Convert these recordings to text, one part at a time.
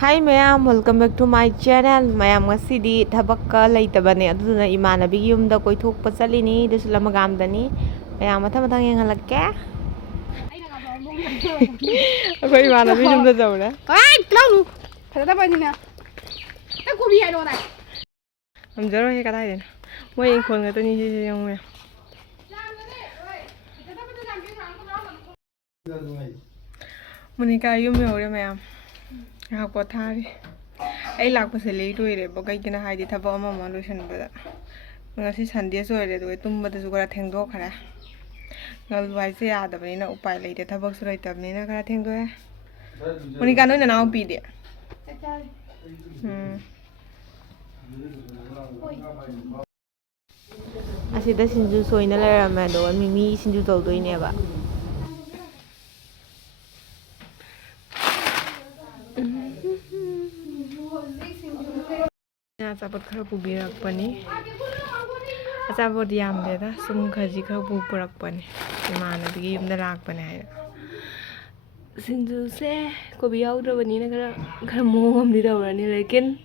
Hi mayam, welcome back to my channel. Mayam ngasidi thabak ka leitabane aduna Emanabi yumda koithokpa chalini desu lamagamdani. Mayam mathang yenghalakke. Akoi Emanabi yumda jaure. Ai, lau. Phada ba ni na. Ta ko bi ai do dai. Amjaro he kadai den. Moi khol nga tani je yong me. Monica yum yore mayam. Ha pothari. Ai lakpase late oire ba kaigina haidi thaba ama ma loisanbada. Ngasi Sunday so oire do tumbada su kara thengdokhare. Ngal waise yadabanina upai leite thabak su laitabnina kara thengdoe. Monica noi na pi de. Asida sinju soina lerame do mimi sinju toldoineba. Achapat khara pubirakpani achapat yamdeda sum khaji khara pupurakpani Emanabigi yumda lakpani hai sinju se kobi yaudravani na khara mohamdi dawrani lekin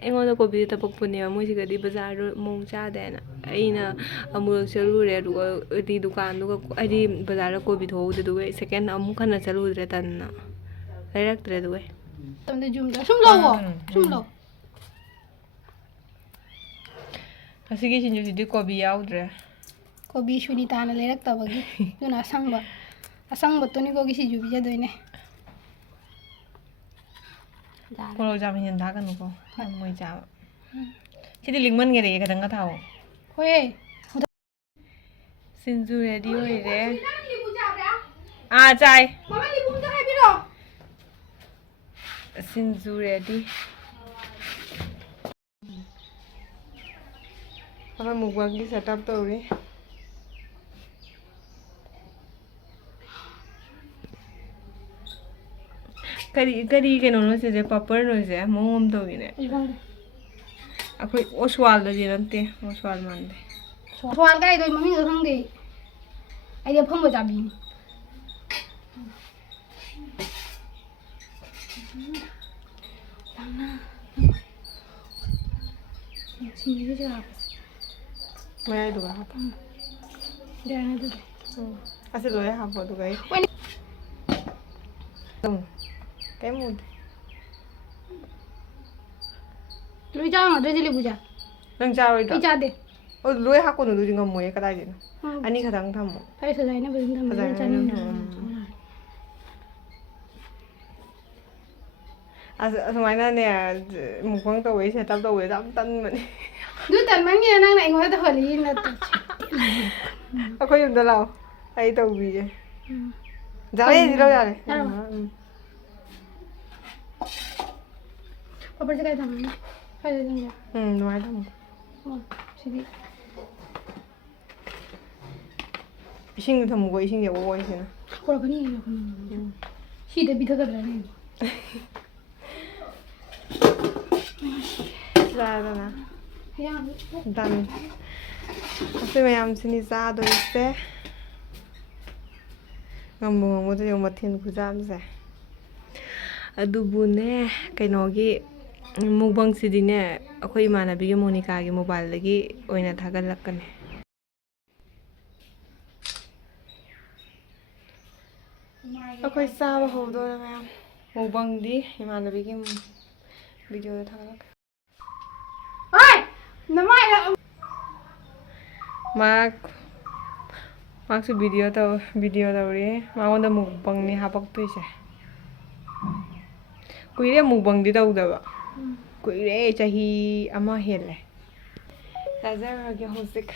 engoda kobi tapakpuni moisigadi bazar mong chadena aina amurak chalure aduga adi dukan duga adi bazar kobi thoude duga second amuk khana chaludre tanna lairaktre duga Tamde yumda sum lawo. Sum lawo. Asigi sinju sidi kobi yaudre Kobi shuni tana lerak tabagi. Duna asangba. Asangba to ni kogi si jubi jadoine. Kolo jam hin da kan ko moi jam sidi lingman ngere ka danga thawo Hoye. sinju ready hoire chai Mama libum ta hai biro. sinju ready Apa mukbang ki setup tawre kari keno no se papar no se mom to ne akoi oswal da jirante oswal mande Soal kai doi mami ga khangde. Ai de phangba jabi. Sini je ja. mai du ha pa Dia na du. ase lo ha pa du gai cái mùi Lui ja ma de jeli buja. nang cha rồi Lui ja de. ô lối ha con du ngam moy ka dai din ani ka dang tham Ai sa dai na ba dum dam ja ni na. asumana ne mukbang tawai setup tawai dam tan mani Du tan man nge nang nai ngoi ta holi na ta. akoi yum da lao ai tau bi je jare di lo yare Apa je kai tham. Hai de dum ja. nuai tham Sidi. ising tham go ising ye wo wo sina Kora kani ya kani. Si de bi tha ga ni. ra ra na Ya. dan ase mayam sini za do ise ngamu de yo mathin khujam se adubune kainogi mukbang sidine akoi Emanabi gi Monica gi mobile lagi oina thagalakkane akoi saba hodo mayam mukbang di Emanabi gi video thagalak Oi! Namai la. mak su video tawre magonda mukbang ni hapak tuise kuire mukbang di tawdaba kuire chahi ama hele Rajar ge hosik